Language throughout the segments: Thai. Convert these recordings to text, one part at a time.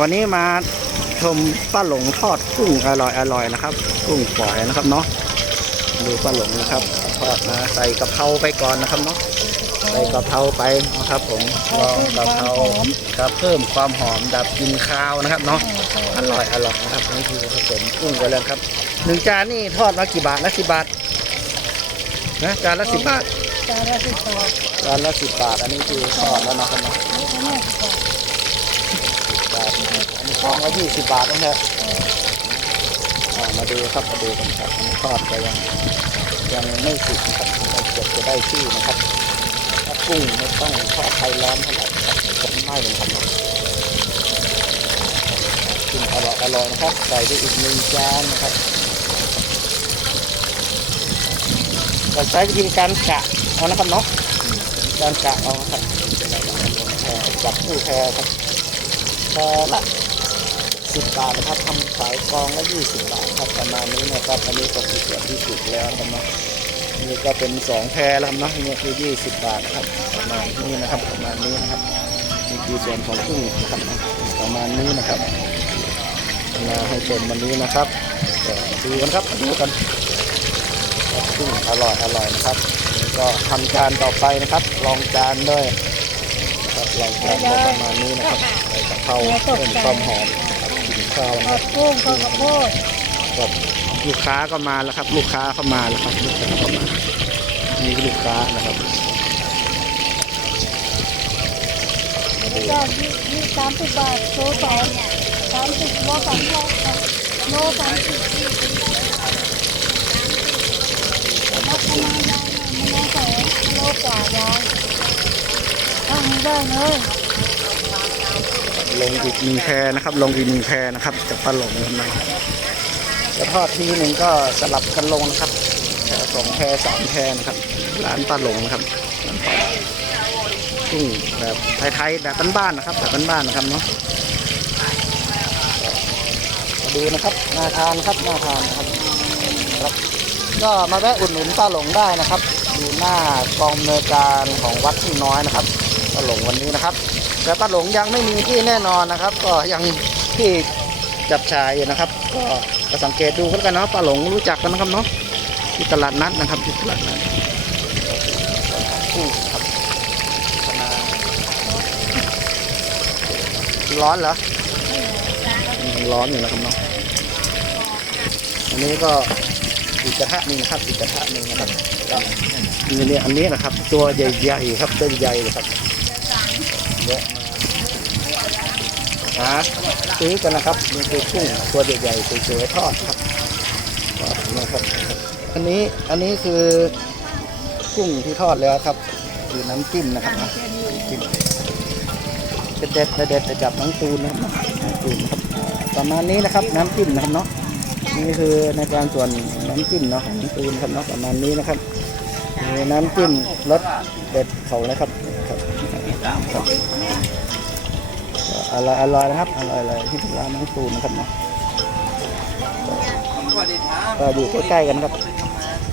วันนี้มาชมป้าหลงทอดกุ้งอร่อยอร่อยนะครับ กุ้งฝอยนะครับเนาะดูป้าหลงนะครับทอดมาใส่กะเพราไปก่อนนะครับเนาะใส่กะเพราไปนะครับ ผมลองกะเพราครับเพิ่มความหอมดับกลินคาวนะครับเนาะอร่อยอร่อยนะครับนี่คือผสมกุ้งไปแล้วครับหนึ่งจานนี่ทอดมากี่บาทนะสิบบาทนะจานละสิบบาทจานละสิบบาทจานละสิบบาทอันนี้คือทอดแล้วนะครับเนาะ กล่องละยี่สิบบาทนะครับมาดูครับมาดูกันครับอันนี้ทอดไปยังยังไม่สุกนะครับเราเกือบจะได้ที่นะครับถ้ากุ้งไม่ต้องทอดไฟร้อนเท่าไหร่ครับจะไหม้เลยครับเนะกุ้งอร่อยอร่อยนะครับใส่ไปอีกหนึ่งจานนะครับเราใช้วิธีการกะเอานะครับเนาะการกะเอาครับแพรจับผู้แพรครับแพรละ สิบบาทนะครับทำขายกองละยี่สิบบาทครับประมาณนี้นะครับอันนี้ก็คือส่วนที่สุดแล้วนะครับเนาะนี่ก็เป็นสองแพรแล้วครับเนาะนี่คือยี่สิบบาทครับประมาณนี้นะครับประมาณนี้นะครับนี่คือส่วนของกุ้งนะครับประมาณนี้นะครับมาให้ชมวันนี้นะครับดูกันครับดูกันกุ้งอร่อยอร่อยนะครับก็ทำจานต่อไปนะครับ ลองจานด้วยครับลองจานด้วยประมาณนี้นะครับใส่กะเพราเพิ่มความหอม กินข้าวนะครับกุ้งข้าวโพดครับลูกค้าก็มาแล้วครับ ลูกค้าเข้ามาแล้วครับลูกค้าเข้ามานี่คือลูกค้านะครับมาดูก็ยี่สามสิบบาทโลสองสามสิบโลสามโลโลสามสิบรับประมาได้มันโลสองโลกว่ายายถ้ามีได้เลย ลงอีกหนึ่งแพรนะครับ ลงอีกหนึ่งแพรนะครับจากปลาหลงนะครับจะทอดทีหนึ่งก็สลับกันลงนะครับแพสองแพรสามแพรนะครับ ร้านปลาหลงนะครับร้านปกุ้งแบบไทยๆแบบบ้านๆนะครับแบบบ้านๆนะครับเนาะมาดูนะครับน่าทานครับน่าทานนะครับครับก็มาแวะอุดหนุนป้าหลงได้นะครับอยู่หน้ากองอำนวยการของวัดทุ่งน้อยนะครับป้าหลงวันนี้นะครับ แต่ป้าหลงยังไม่มีที่แน่นอนนะครับ ก็ยังที่จับชายอยู่นะครับ ก็สังเกตดูก็แล้วกันเนาะป้าหลงรู้จักกันนะครับเนาะที่ตลาดนัดนะครับที่ตลาดนัดกุ้งครับร้อนเหรอร้อนอยู่นะครับเนาะอันนี้ก็อีกกระทะหนึ่งนะครับอีกกระทะหนึ่งนะครับก็นี่เนี่ยอันนี้นะครับ ตัวใหญ่ๆครับตัวใหญ่เลยครับเยอะ หาซื้อกันนะครับมีคือกุ้งตัวใหญ่ๆสวยๆทอดครับนะครับ อันนี้อันนี้คือกุ้งที่ทอดแล้วครับคือน้ำจิ้มนะครับจิ้มเด็ดๆเด็ดๆจะจับน้ำตูนนะครับน้ำตูนครับประมาณนี้นะครับน้ำจิ้มนะครับเนาะนี่คือในการส่วนน้ำจิ้มเนาะของน้ำตูนครับเนาะประมาณนี้นะครับมีน้ำจิ้มรสเด็ดเขาเลยครับครับ อร่อยอร่อยนะครับอร่อยอร่อยที่ร้านน้องตูนนะครับเนาะก็อยู่ใกล้ๆกันครับ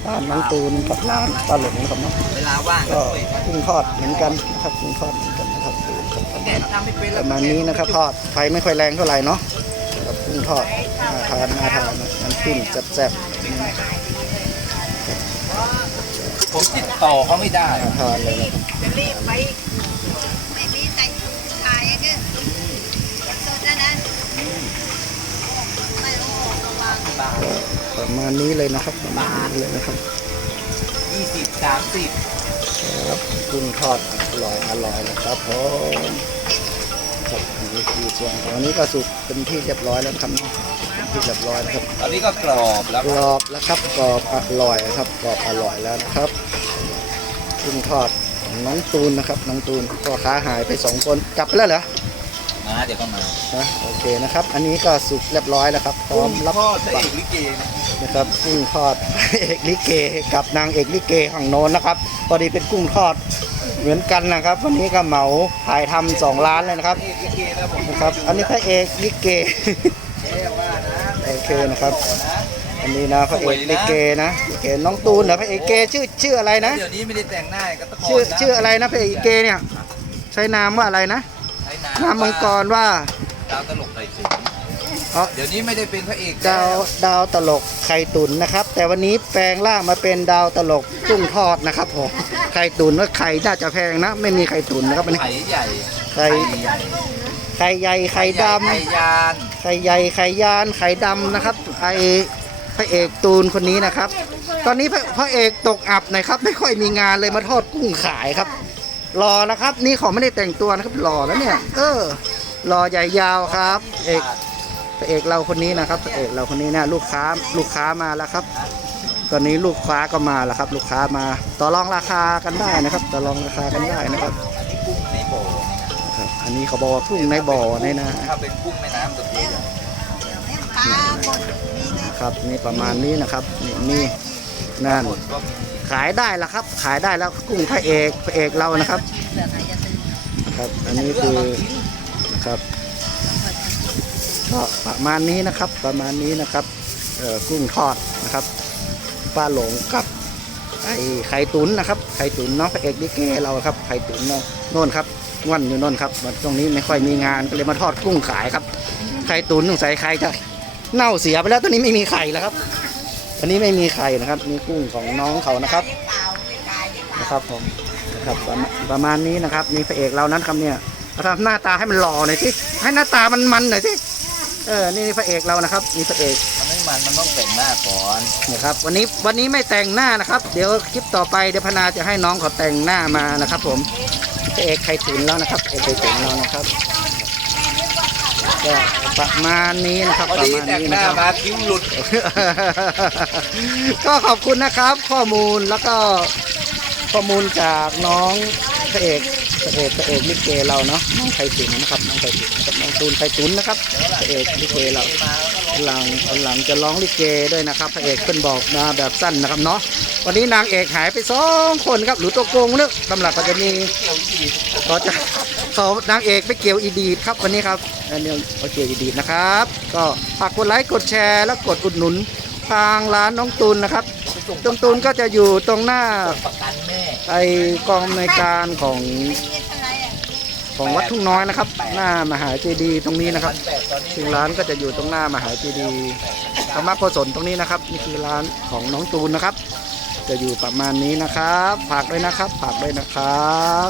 ร้านน้องตูนกับร้านปลาหลงนะครับเนาะเวลาว่างก็กุ้งทอดเหมือนกันนะครับกุ้งทอดเหมือนกันนะครับตูนครับแต่ทำไม่เป็นประมาณนี้นะครับทอดไฟไม่ค่อยแรงเท่าไหร่เนาะกับกุ้งทอดน่าทานน่าทานนะน้ำจิ้มแซ่บผมติดต่อเขาไม่ได้ๆน่าทานเลยนะครับจะรีบไปไม่มีแต่ขายอะเนี่ยสดนะนะไม่โอ้ระวัง ประมาณนี้เลยนะครับประมาณนี้เลยนะครับยี่สิบสามสิบครับกุ้งทอดอร่อยอร่อยนะครับผมครับอันนี้คือส่วนของอันนี้ก็สุกเป็นที่เรียบร้อยแล้วครับเป็นที่เรียบร้อยนะครับตอนนี้ก็กรอบแล้วกรอบแล้วครับกรอบอร่อยครับกรอบอร่อยแล้วนะครับกุ้งทอดของน้องตูนนะครับน้องตูนพ่อค้าหายไปสองคนกลับไปแล้วเหรอมาเดี๋ยวก็มานะโอเคนะครับ อันนี้ก็สุกเรียบร้อยแล้วครับพร้อมรับทอดพระบัเอตกลิเกนะ นะครับกุ้งทอดเอกลิเกกับนางเอกลิเกฝั่งโน้นนะครับพอดีเป็นกุ้งทอดเหมือนกันนะครับ วันนี้ก็เหมาถ่ายทำสองร้านเลยนะครับเอกลิเกนะผมนะครับ อันนี้พระเอกลิเกแค่ว่านะโอเคนะครับนะอันนี้นะพระเอกลิเกนะลิเกน้องตูนเหรอพระเอกเกชื่อชื่ออะไรนะเดี๋ยวนี้ไม่ได้แต่งหน้าก็ตะโกนชื่อนะชื่ออะไรนะพระเอกลิเกเนี่ยใช้นามว่าอะไรนะใช้นามมังกรว่าดาวตลกไข่ตุ๋ นอ๋อเดี๋ยวนี้ไม่ได้เป็นพระเอกดาวดาวตลกไข่ตุ๋นนะครับ แต่วันนี้แปลงร่างมาเป็นดาวตลกกุ้งทอดนะครับผมไข่ตุ๋นว่าไข่น่าจะแพงนะ ไม่มีไข่ตุ๋นนะครับวันนี้ ไข่ใหญ่ไข่ไข่ใหญ่ไข่ดำไข่ยานไข่ใหญ่ไข่ยานไข่ดำนะครับไอพระเอกตูนคนนี้นะครับ ตอนนี้พระพระเอกตกอับหนะครับ ไม่ค่อยมีงานเลยมาทอดกุ้งขายครับรอนะครับ นี่เขาไม่ได้แต่งตัวนะครับหล่อแล้วเนี่ย เออหล่อใหญ่ยาวครับ เอก พระเอกเราคนนี้นะครับพระเอกเราคนนี้นะลูกค้าลูกค้ามาแล้วครับ ตอนนี้ลูกค้าก็มาแล้วครับ ลูกค้ามาต่อรองราคากันได้นะครับต่อรองราคากันได้นะครับอันนี้กุ้งในโบนี่นะครับ อันนี้เขาบอกว่ากุ้งในบ่อในนะถ้าเป็นกุ้งแม่น้ำตัวนี้ปลาหมดมีเลยครับนี่ประมาณนี้นะครับนี่นี่นั่นขายได้แล้วครับ ขายได้แล้วกุ้งพระเอกพระเอกเรานะครับครับ อันนี้คือครับ ก็ประมาณนี้นะครับประมาณนี้นะครับกุ้งทอดนะครับปลาหลงกับไอไข่ตุ๋นนะครับไข่ตุ๋นน้องพระเอกดิเก้เราครับไข่ตุ๋นโน่นครับง่นอยู่โน่นครับตรงนี้ไม่ค่อยมีงานก็เลยมาทอดกุ้งขายครับไข่ตุ๋นสงสัยใครจะเน่าเสียไปแล้วตอนนี้ไม่มีไข่แล้วครับอันนี้ไม่มีไข่นะครับนี่กุ้งของน้องเขานะครับนะครับผมนะครับประมาณนี้นะครับนี่พระเอกเรานั้นครับเนี่ยเอาทำหน้าตาให้มันหล่อหน่อยสิให้หน้าตามันมันหน่อยสิ เออนี่พระเอกเรานะครับนี่พระเอกมันไม่มันมันต้องแต่งหน้าก่อนนะครับ วันนี้วันนี้ไม่แต่งหน้านะครับ เดี๋ยวคลิปต่อไปเดี๋ยวพนาจะให้น้องเขาแต่งหน้ามานะครับ ผมพระเอกไข่ตุ๋นแล้วนะครับเอกไข่ตุ๋นเรานะครับก็ประมาณนี้นะครับพอประดีมาณแต่งนี้หนะน้าครับมาคิ้วหลุด ก็ขอบคุณนะครับ ข้อมูลแล้วก็ข้อมูลจากน้องพระเอก พระเอกพระเอกลิเกเราเนาะน้องไข่ตุ๋นนะครับน้องไข่ตุ๋นกับน้องตูนไข่ตุ๋นนะครับพระเอกลิเกเราหลังหลังจะร้องลิเกด้วยนะครับพระเอกเพิ่นบอกมาแบบสั้นนะครับเนาะวันนี้นางเอกหายไปสองคนครับหรือตัวโกงเนึกตำหลักก็จะมีก็จะเขานางเอกไปเกี่ยวอีดีดครับวันนี้ครับอันนี้เขาเกี่ยวอีดีดนะครับ ก็ฝากกดไลค์กดแชร์ แล้วกดอุดหนุนทางร้านน้องตูนนะครับ ตรงตูนก็จะอยู่ตรงหน้าประกันแม่ไอกองในวยการของไม่มีเท่าไหรอะของวัดทุ่งน้อยนะครับ หน้ามหาเจดีย์ตรงนี้นะครับ แต่ตอนนี้ซึ่งร้านก็จะอยู่ตรงหน้ามหาเจดีย์ธรรมโกศลตรงนี้นะครับ นี่คือร้านของน้องตูนนะครับ จะอยู่ประมาณนี้นะครับฝากด้วยนะครับฝากด้วยนะครับ